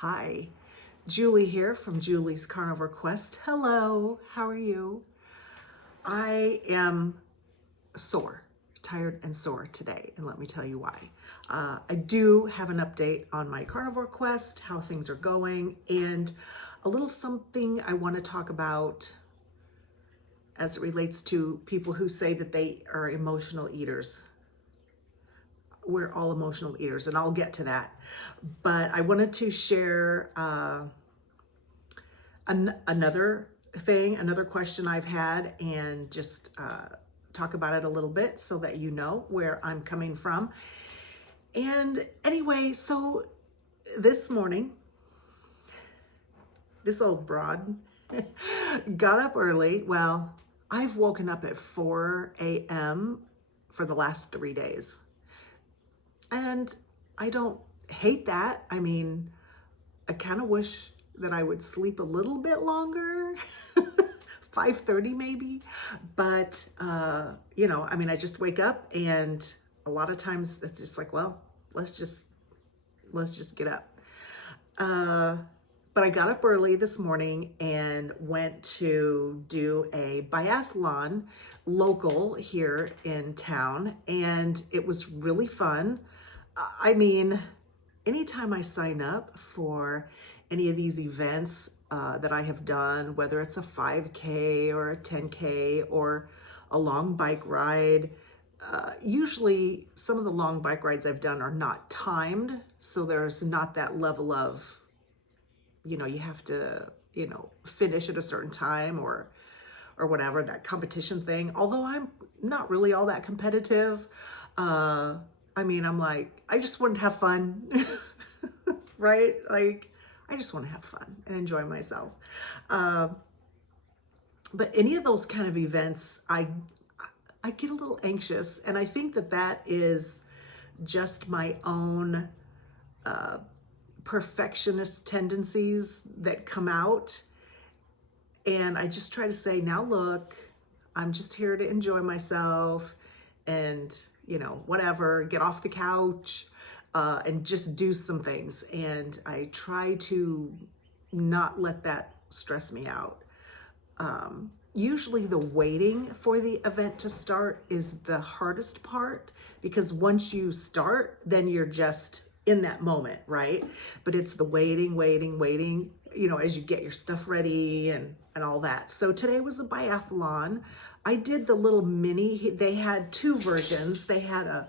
Hi, Julie here from Julie's Carnivore Quest. Hello, how are you? I am sore, tired and sore today, and let me tell you why. I do have an update on my Carnivore Quest, how things are going, and a little something I want to talk about as it relates to people who say that they are emotional eaters. We're all emotional eaters, and I'll get to that. But I wanted to share another question I've had, and just talk about it a little bit so that you know where I'm coming from. And anyway, so this morning, this old broad got up early. Well, I've woken up at 4 a.m. for the last 3 days. And I don't hate that. I mean, I kind of wish that I would sleep a little bit longer, 5:30 maybe. But, I just wake up, and a lot of times it's just like, well, let's just get up. But I got up early this morning and went to do a biathlon local here in town, and it was really fun. I mean, anytime I sign up for any of these events that I have done, whether it's a 5K or a 10K or a long bike ride, usually some of the long bike rides I've done are not timed, so there's not that level of, you have to, finish at a certain time or whatever, that competition thing. Although I'm not really all that competitive. I'm like, I just want to have fun, right? Like, I just want to have fun and enjoy myself. But any of those kind of events, I get a little anxious, and I think that is just my own perfectionist tendencies that come out. And I just try to say, now look, I'm just here to enjoy myself and, whatever, get off the couch and just do some things. And I try to not let that stress me out. Usually the waiting for the event to start is the hardest part, because once you start, then you're just in that moment, right? But it's the waiting, as you get your stuff ready and all that. So today was a biathlon. I did the little mini. They had two versions. They had a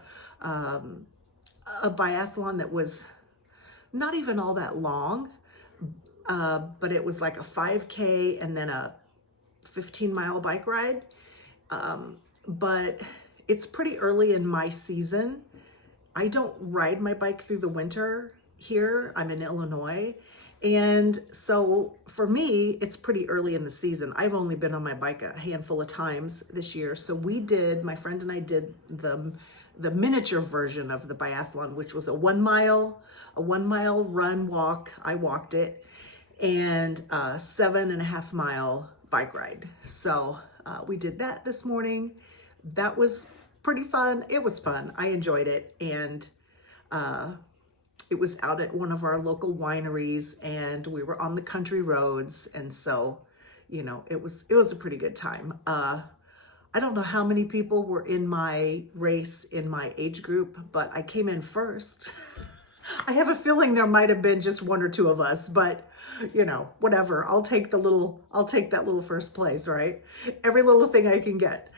biathlon that was not even all that long, but it was like a 5K and then a 15-mile bike ride. But it's pretty early in my season. I don't ride my bike through the winter here. I'm in Illinois. And so for me, it's pretty early in the season. I've only been on my bike a handful of times this year. So my friend and I did the miniature version of the biathlon, which was a 1 mile run walk. I walked it, and a 7.5 mile bike ride. So we did that this morning. That was pretty fun. It was fun. I enjoyed it. And it was out at one of our local wineries, and we were on the country roads. And so, it was a pretty good time. I don't know how many people were in my race in my age group, but I came in first. I have a feeling there might have been just one or two of us, but whatever. I'll take that little first place, right? Every little thing I can get.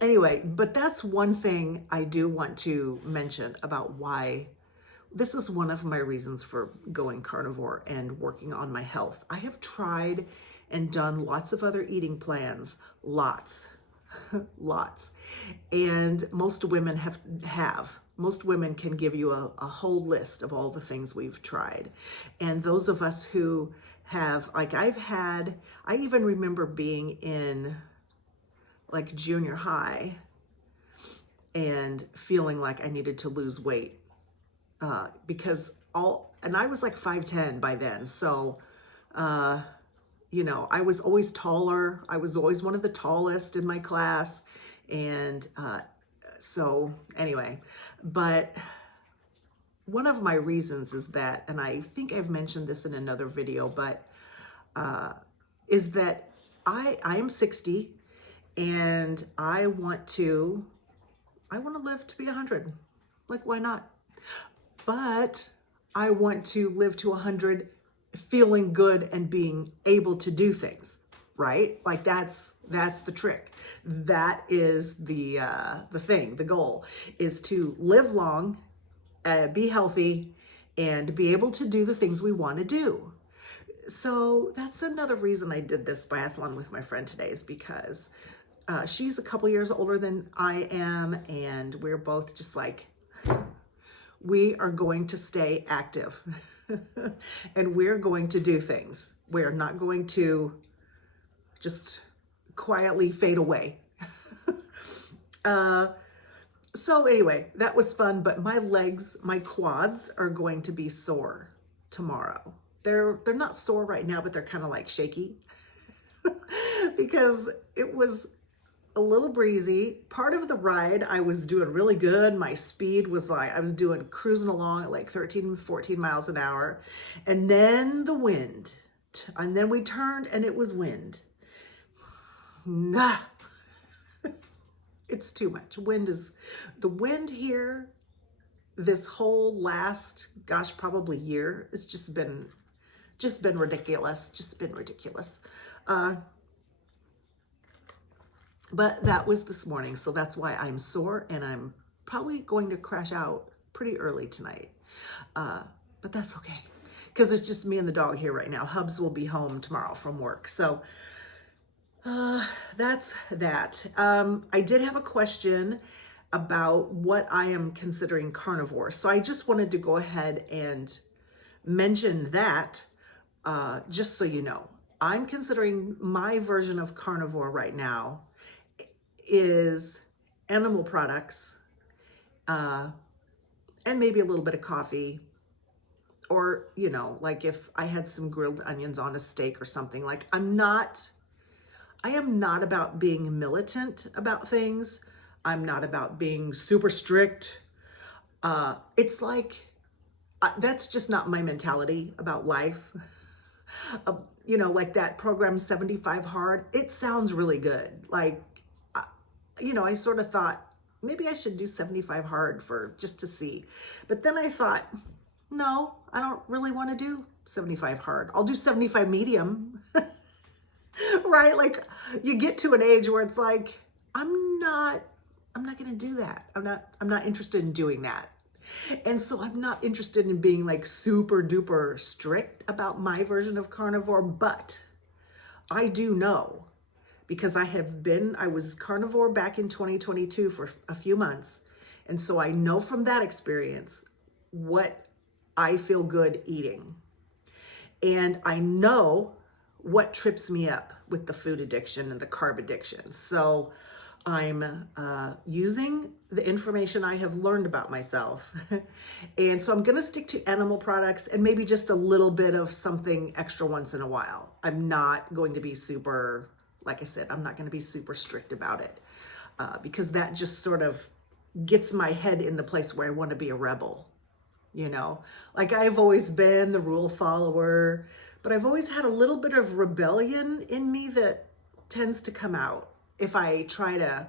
Anyway, but that's one thing I do want to mention about why this is one of my reasons for going carnivore and working on my health. I have tried and done lots of other eating plans, lots. And most women have. Most women can give you a whole list of all the things we've tried. And those of us who have, like I even remember being in like junior high and feeling like I needed to lose weight because I was like 5'10" by then. So, I was always taller. I was always one of the tallest in my class. And so anyway, but one of my reasons is that, and I think I've mentioned this in another video, but is that I am 60 and I want to live to be 100. Like, why not? But I want to live to 100 feeling good and being able to do things, right? Like that's the trick. That is the thing. The goal is to live long, be healthy, and be able to do the things we want to do. So that's another reason I did this biathlon with my friend today, is because she's a couple years older than I am, and we're both just like, we are going to stay active and we're going to do things. We're not going to just quietly fade away. So anyway, that was fun, but my legs, my quads are going to be sore tomorrow. They're not sore right now, but they're kind of like shaky because it was a little breezy. Part of the ride, I was doing really good. My speed was like, I was cruising along at like 13, 14 miles an hour. And then the wind, and then we turned and it was wind. Nah, it's too much. The wind here, this whole last, gosh, probably year, it's just been ridiculous. But that was this morning, so that's why I'm sore, and I'm probably going to crash out pretty early tonight. But that's okay, because it's just me and the dog here right now. Hubs will be home tomorrow from work, so that's that. I did have a question about what I am considering carnivore, so I just wanted to go ahead and mention that, just so you know. I'm considering my version of carnivore right now is animal products, and maybe a little bit of coffee, or, you know, like if I had some grilled onions on a steak or something. Like, I am not about being militant about things. I'm not about being super strict. It's like, that's just not my mentality about life. You know, like that program 75 Hard, it sounds really good. Like, you know, I sort of thought maybe I should do 75 Hard just to see. But then I thought, no, I don't really want to do 75 Hard. I'll do 75 medium. Right? Like, you get to an age where it's like, I'm not going to do that. I'm not interested in doing that. And so I'm not interested in being like super duper strict about my version of carnivore, but I do know, because I was carnivore back in 2022 for a few months. And so I know from that experience what I feel good eating. And I know what trips me up with the food addiction and the carb addiction. So I'm using the information I have learned about myself. And so I'm going to stick to animal products and maybe just a little bit of something extra once in a while. I'm not going to be super, like I said, I'm not going to be super strict about it, because that just sort of gets my head in the place where I want to be a rebel. You know, like, I've always been the rule follower, but I've always had a little bit of rebellion in me that tends to come out if I try to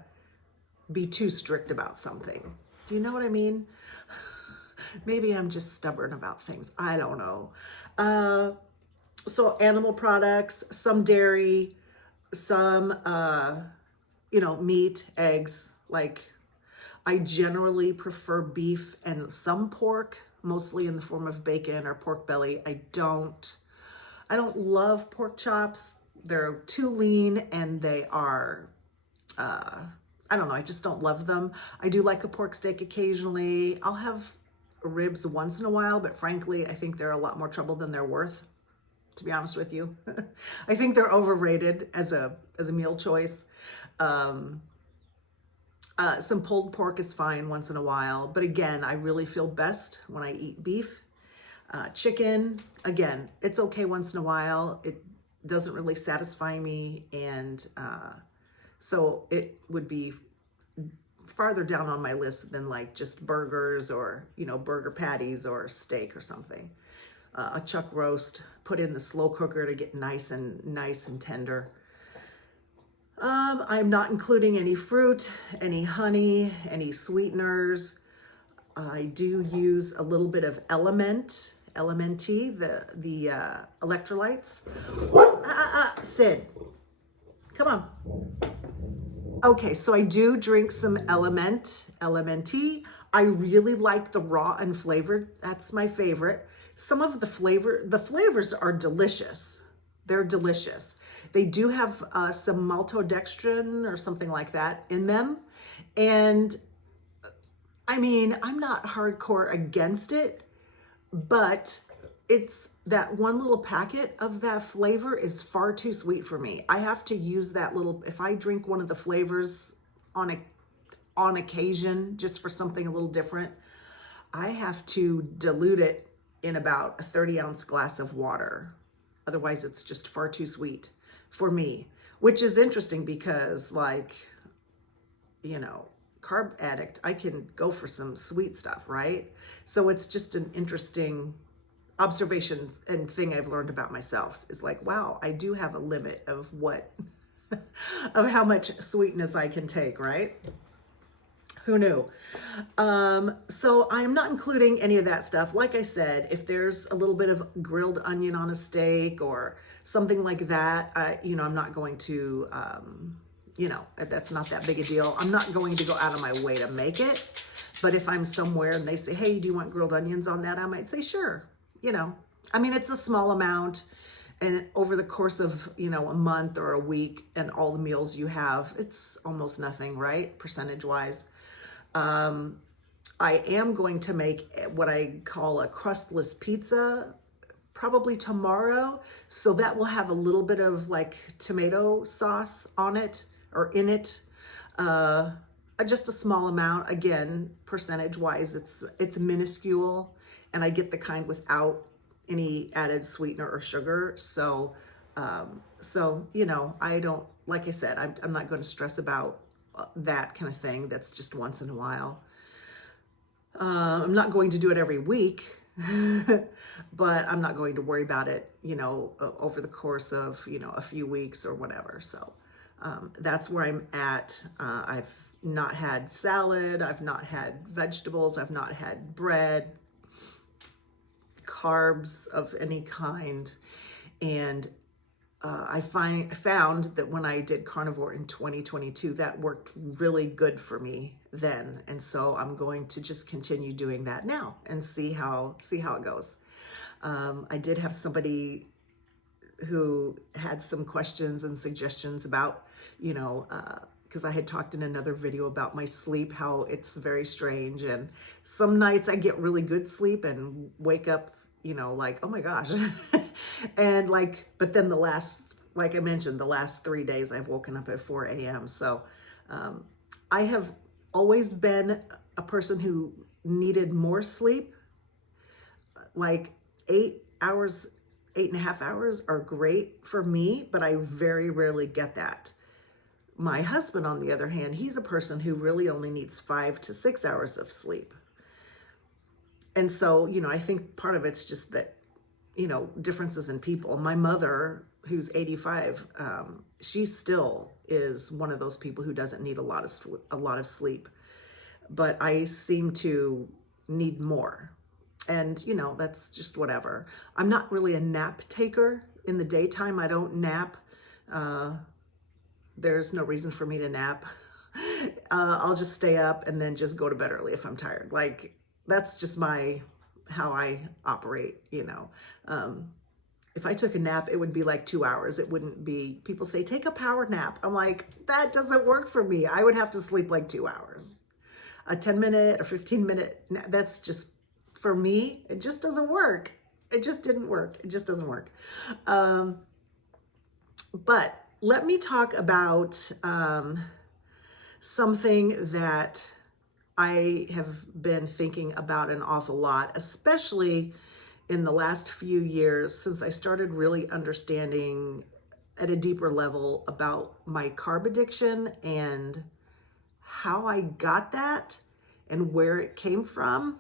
be too strict about something. Do you know what I mean? Maybe I'm just stubborn about things. I don't know. So animal products, some dairy, some, you know, meat, eggs. Like, I generally prefer beef and some pork, mostly in the form of bacon or pork belly. I don't love pork chops. They're too lean, and they are, I don't know, I just don't love them. I do like a pork steak occasionally. I'll have ribs once in a while, but frankly, I think they're a lot more trouble than they're worth, to be honest with you. I think they're overrated as a meal choice. Some pulled pork is fine once in a while, but again, I really feel best when I eat beef. Chicken, again, it's okay once in a while. It doesn't really satisfy me, and so it would be farther down on my list than like just burgers or, burger patties or steak or something. A chuck roast, put in the slow cooker to get nice and tender. I'm not including any fruit, any honey, any sweeteners. I do use a little bit of Elementi, the electrolytes. Sid, come on. Okay, so I do drink some Elementi. I really like the raw and flavored. That's my favorite. Some of the flavors are delicious. They're delicious. They do have some maltodextrin or something like that in them. And I mean, I'm not hardcore against it, but it's that one little packet of that flavor is far too sweet for me. I have to use that little, if I drink one of the flavors on occasion, just for something a little different, I have to dilute it in about a 30-ounce glass of water. Otherwise, it's just far too sweet for me, which is interesting because, like, carb addict, I can go for some sweet stuff, right? So it's just an interesting observation and thing I've learned about myself is like, wow, I do have a limit of of how much sweetness I can take, right? Who knew? So I'm not including any of that stuff. Like I said, if there's a little bit of grilled onion on a steak or something like that, I'm not going to, that's not that big a deal. I'm not going to go out of my way to make it. But if I'm somewhere and they say, hey, do you want grilled onions on that? I might say, sure. I mean, it's a small amount. And over the course of, a month or a week and all the meals you have, it's almost nothing, right? Percentage wise. I am going to make what I call a crustless pizza probably tomorrow. So that will have a little bit of like tomato sauce on it or in it. Just a small amount. Again, percentage wise, it's minuscule, and I get the kind without any added sweetener or sugar. So, I don't, like I said, I'm not going to stress about that kind of thing. That's just once in a while. I'm not going to do it every week, but I'm not going to worry about it, over the course of, a few weeks or whatever. So, that's where I'm at. I've not had salad. I've not had vegetables. I've not had bread, carbs of any kind. And I found that when I did carnivore in 2022, that worked really good for me then. And so I'm going to just continue doing that now and see how it goes. I did have somebody who had some questions and suggestions about, because I had talked in another video about my sleep, how it's very strange. And some nights I get really good sleep and wake up, like, oh my gosh. And but then like I mentioned, the last 3 days I've woken up at 4 a.m. So I have always been a person who needed more sleep. Like 8.5 hours are great for me, but I very rarely get that. My husband, on the other hand, he's a person who really only needs 5 to 6 hours of sleep. And so, I think part of it's just that, differences in people. My mother, who's 85, she still is one of those people who doesn't need a lot of sleep. But I seem to need more. And, that's just whatever. I'm not really a nap taker. In the daytime, I don't nap. There's no reason for me to nap. I'll just stay up and then just go to bed early if I'm tired. Like, that's just how I operate, If I took a nap, it would be like 2 hours. It wouldn't be, people say, take a power nap. I'm like, that doesn't work for me. I would have to sleep like 2 hours. A 10-minute or 15-minute, that's just, for me, it just doesn't work. It just didn't work. It just doesn't work. But let me talk about something that I have been thinking about an awful lot, especially in the last few years since I started really understanding at a deeper level about my carb addiction and how I got that and where it came from.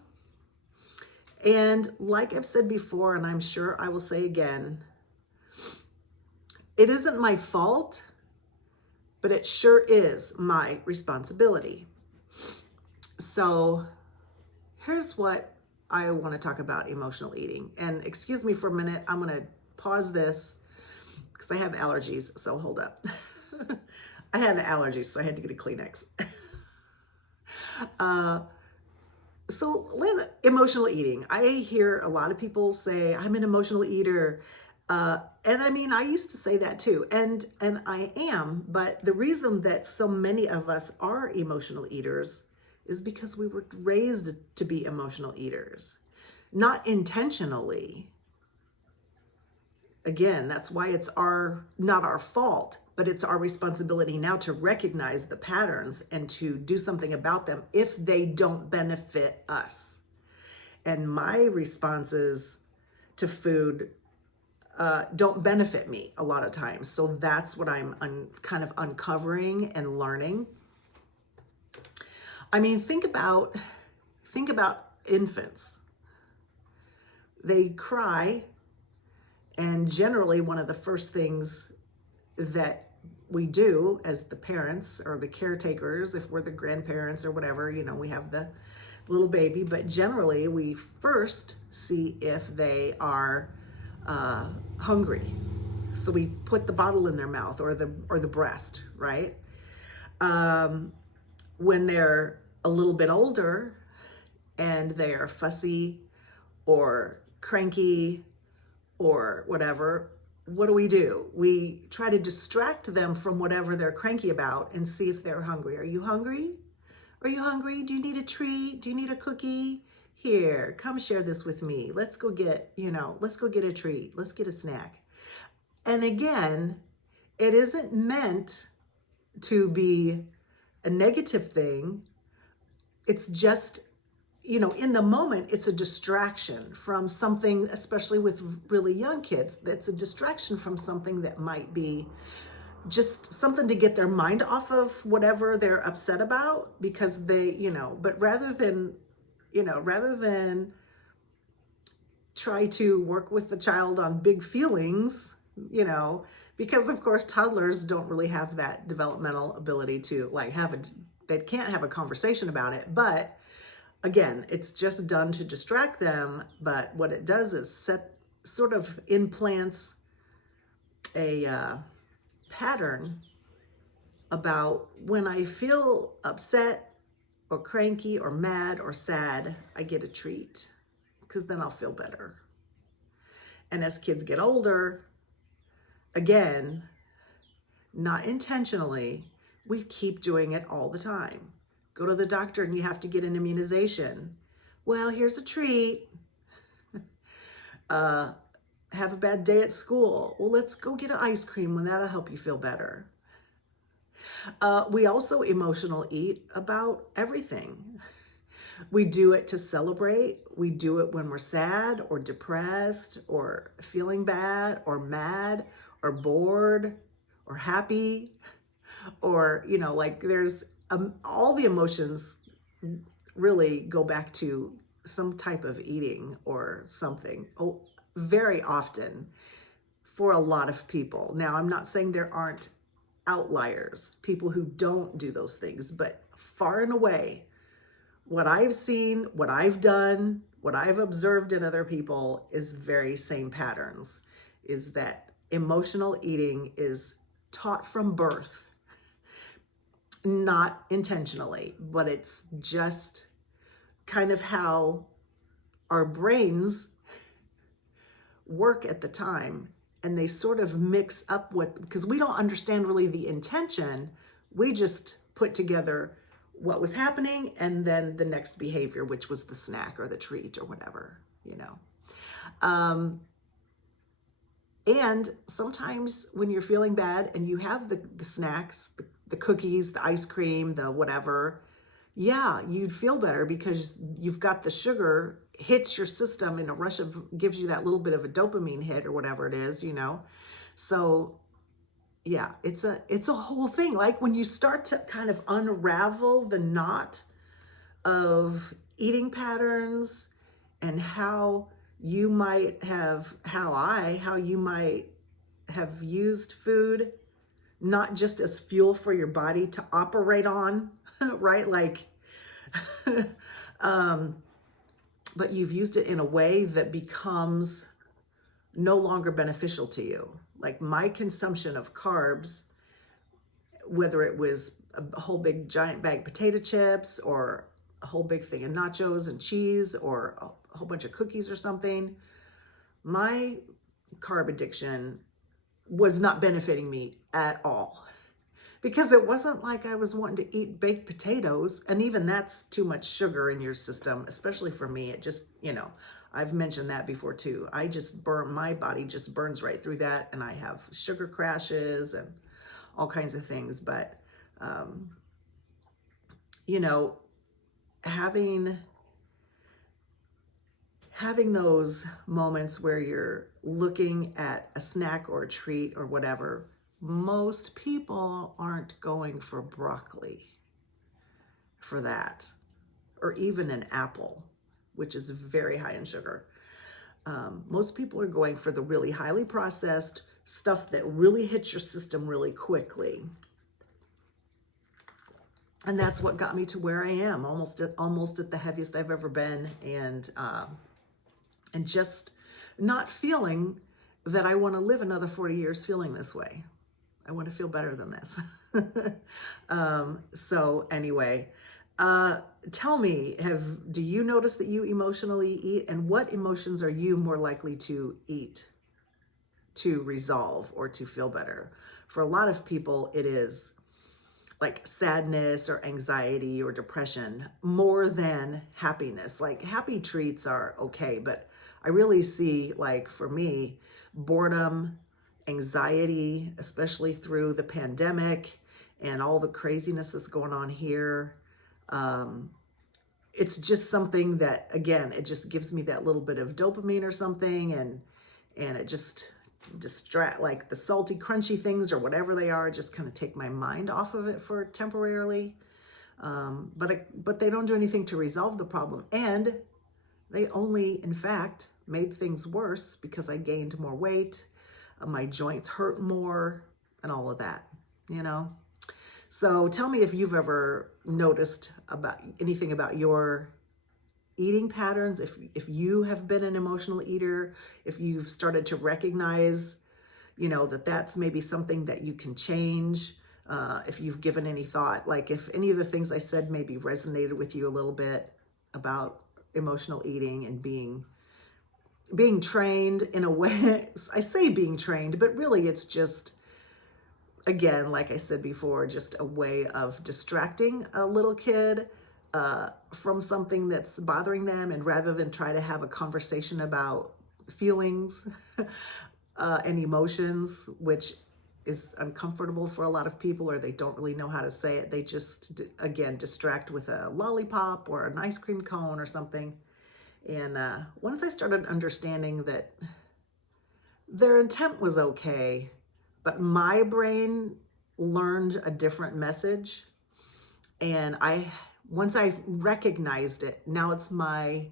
And like I've said before, and I'm sure I will say again, it isn't my fault, but it sure is my responsibility. So here's what I want to talk about emotional eating. And excuse me for a minute, I'm going to pause this because I have allergies, so hold up. I had allergies, so I had to get a Kleenex. So with emotional eating, I hear a lot of people say, I'm an emotional eater. And I mean, I used to say that too, and I am, but the reason that so many of us are emotional eaters is because we were raised to be emotional eaters, not intentionally. Again, that's why it's not our fault, but it's our responsibility now to recognize the patterns and to do something about them if they don't benefit us. And my responses to food don't benefit me a lot of times. So that's what I'm kind of uncovering and learning. I mean, think about infants. They cry, and generally one of the first things that we do as the parents or the caretakers, if we're the grandparents or whatever, we have the little baby, but generally we first see if they are hungry. So we put the bottle in their mouth or the breast, right? When they're a little bit older and they are fussy or cranky or whatever, what do? We try to distract them from whatever they're cranky about and see if they're hungry. Are you hungry? Are you hungry? Do you need a treat? Do you need a cookie? Here, come share this with me. Let's go get a treat. Let's get a snack. And again, it isn't meant to be a negative thing. It's just, in the moment, it's a distraction from something, especially with really young kids, that's a distraction from something that might be just something to get their mind off of whatever they're upset about, because they, but rather than try to work with the child on big feelings, because of course toddlers don't really have that developmental ability to they can't have a conversation about it. But again, it's just done to distract them. But what it does is sort of implants a pattern about when I feel upset or cranky or mad or sad, I get a treat because then I'll feel better. And as kids get older, again, not intentionally, we keep doing it all the time. Go to the doctor and you have to get an immunization. Well, here's a treat. Have a bad day at school. Well, let's go get an ice cream when that'll help you feel better. We also emotional eat about everything. We do it to celebrate. We do it when we're sad or depressed or feeling bad or mad or bored or happy, or, there's all the emotions really go back to some type of eating or something. Oh, very often for a lot of people. Now, I'm not saying there aren't outliers, people who don't do those things, but far and away, what I've seen, what I've done, what I've observed in other people is very same patterns, is that emotional eating is taught from birth, not intentionally, but it's just kind of how our brains work at the time, and they sort of mix up because we don't understand really the intention. We just put together what was happening and then the next behavior, which was the snack or the treat or whatever, and sometimes when you're feeling bad and you have the snacks, the cookies, the ice cream, the whatever, yeah, you'd feel better because you've got the sugar hits your system in a rush gives you that little bit of a dopamine hit or whatever it is, So yeah, it's a whole thing. Like when you start to kind of unravel the knot of eating patterns and how you might have, how you might have used food not just as fuel for your body to operate on, right? Like, but you've used it in a way that becomes no longer beneficial to you. Like my consumption of carbs, whether it was a whole big giant bag of potato chips or a whole big thing of nachos and cheese or a whole bunch of cookies or something, my carb addiction was not benefiting me at all. Because it wasn't like I was wanting to eat baked potatoes. And even that's too much sugar in your system, especially for me. It just, I've mentioned that before too. My body just burns right through that. And I have sugar crashes and all kinds of things. But, you know, having those moments where you're looking at a snack or a treat or whatever, most people aren't going for broccoli for that, or even an apple, which is very high in sugar. Most people are going for the really highly processed stuff that really hits your system really quickly. And that's what got me to where I am, almost at the heaviest I've ever been, and just not feeling that I want to live another 40 years feeling this way. I want to feel better than this. So anyway, tell me, do you notice that you emotionally eat, and what emotions are you more likely to eat to resolve or to feel better? For a lot of people, it is like sadness or anxiety or depression more than happiness. Like happy treats are okay, but I really see, like for me, boredom, anxiety, especially through the pandemic and all the craziness that's going on here. It's just something that, again, it just gives me that little bit of dopamine or something, and it just like the salty, crunchy things or whatever they are, just kind of take my mind off of it for temporarily. But they don't do anything to resolve the problem, and they only, in fact, made things worse because I gained more weight, my joints hurt more, and all of that, So tell me if you've ever noticed about anything about your eating patterns, if you have been an emotional eater, if you've started to recognize, that that's maybe something that you can change, if you've given any thought, like if any of the things I said maybe resonated with you a little bit about emotional eating and being trained in a way. I say being trained, but really it's just, again, like I said before, just a way of distracting a little kid from something that's bothering them, and rather than try to have a conversation about feelings and emotions, which is uncomfortable for a lot of people, or they don't really know how to say it, they just, again, distract with a lollipop or an ice cream cone or something. And once I started understanding that their intent was okay, but my brain learned a different message, and once I recognized it, now it's my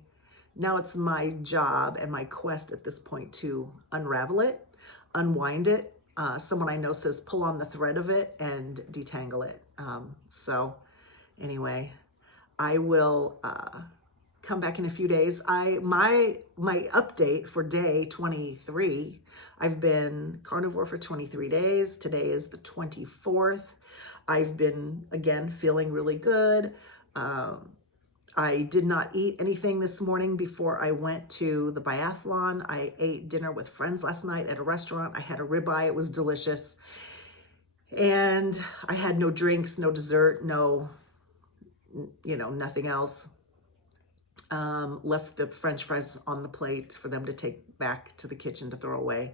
job and my quest at this point to unravel it, unwind it. Someone I know says pull on the thread of it and detangle it. So anyway, I will come back in a few days. My update for day 23, I've been carnivore for 23 days. Today is the 24th. I've been, again, feeling really good. I did not eat anything this morning before I went to the biathlon. I ate dinner with friends last night at a restaurant. I had a ribeye. It was delicious. And I had no drinks, no dessert, no, nothing else. Left the French fries on the plate for them to take back to the kitchen to throw away.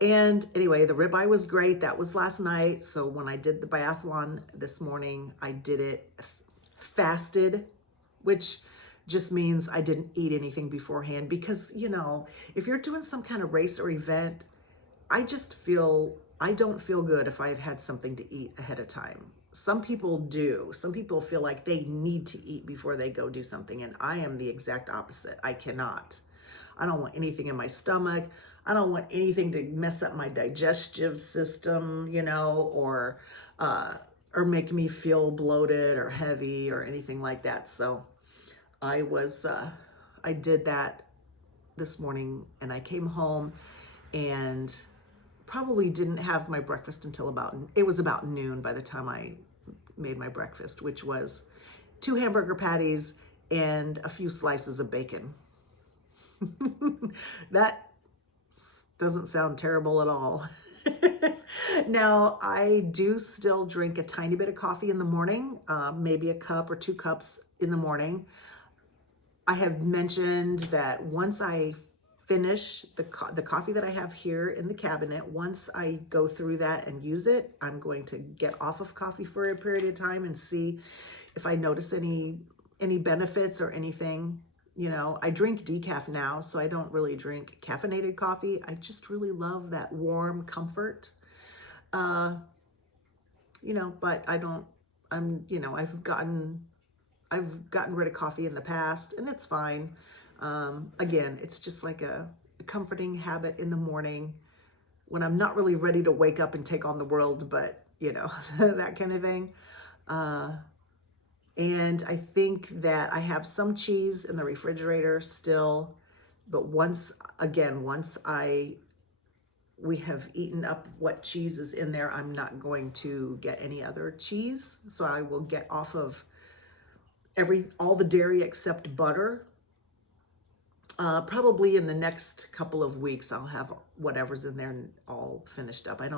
And anyway, the ribeye was great. That was last night. So when I did the biathlon this morning, I did it fasted, which just means I didn't eat anything beforehand, because, if you're doing some kind of race or event, I I don't feel good if I've had something to eat ahead of time. Some people do. Some people feel like they need to eat before they go do something. And I am the exact opposite. I cannot. I don't want anything in my stomach. I don't want anything to mess up my digestive system, or make me feel bloated or heavy or anything like that. So I did that this morning, and I came home and probably didn't have my breakfast until it was about noon by the time I made my breakfast, which was 2 hamburger patties and a few slices of bacon. That doesn't sound terrible at all. Now, I do still drink a tiny bit of coffee in the morning, maybe a cup or 2 cups in the morning. I have mentioned that once I finish the coffee that I have here in the cabinet, once I go through that and use it, I'm going to get off of coffee for a period of time and see if I notice any benefits or anything. I drink decaf now, so I don't really drink caffeinated coffee. I just really love that warm comfort. But I've gotten rid of coffee in the past, and it's fine. Again, it's just like a comforting habit in the morning when I'm not really ready to wake up and take on the world, but that kind of thing. And I think that I have some cheese in the refrigerator still, but once we have eaten up what cheese is in there, I'm not going to get any other cheese. So I will get off of all the dairy except butter. Probably in the next couple of weeks, I'll have whatever's in there all finished up. I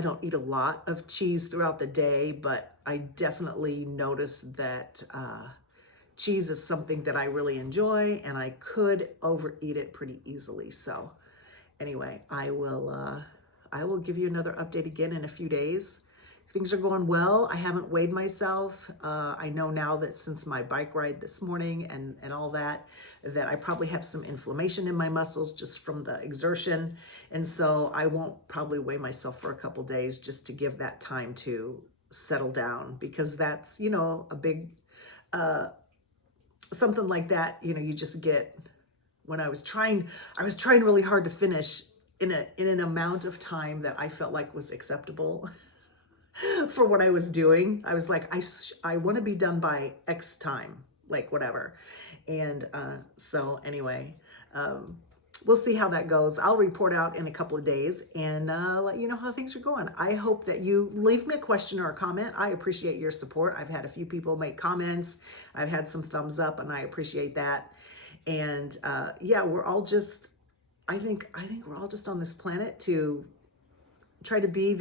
don't eat a lot of cheese throughout the day, but I definitely notice that cheese is something that I really enjoy, and I could overeat it pretty easily. So anyway, I will give you another update again in a few days. Things are going well. I haven't weighed myself. I know now that since my bike ride this morning and all that I probably have some inflammation in my muscles just from the exertion. And so I won't probably weigh myself for a couple days just to give that time to settle down, because that's, a big, something like that, you just get, when I was trying really hard to finish in an amount of time that I felt like was acceptable for what I was doing. I was like, I want to be done by X time, like whatever. And so anyway, we'll see how that goes. I'll report out in a couple of days and let you know how things are going. I hope that you leave me a question or a comment. I appreciate your support. I've had a few people make comments. I've had some thumbs up, and I appreciate that. And we're all just, I think we're all just on this planet to try to be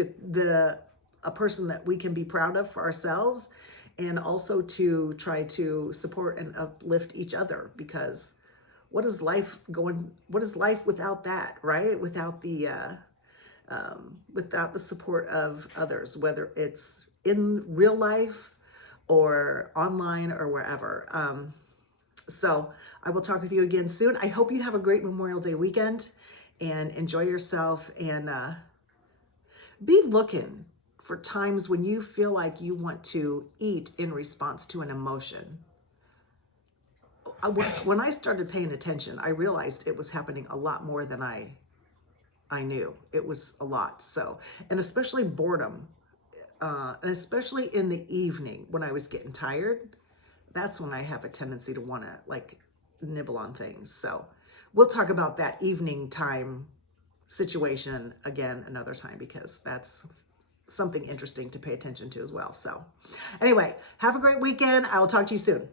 a person that we can be proud of for ourselves, and also to try to support and uplift each other, because what is life without that, right? Without the support of others, whether it's in real life or online or wherever. So I will talk with you again soon. I hope you have a great Memorial Day weekend and enjoy yourself, and be looking for times when you feel like you want to eat in response to an emotion. When I started paying attention, I realized it was happening a lot more than I knew. It was a lot. So, and especially boredom, and especially in the evening when I was getting tired, that's when I have a tendency to want to nibble on things. So we'll talk about that evening time situation again another time, because that's something interesting to pay attention to as well. So anyway, have a great weekend. I will talk to you soon.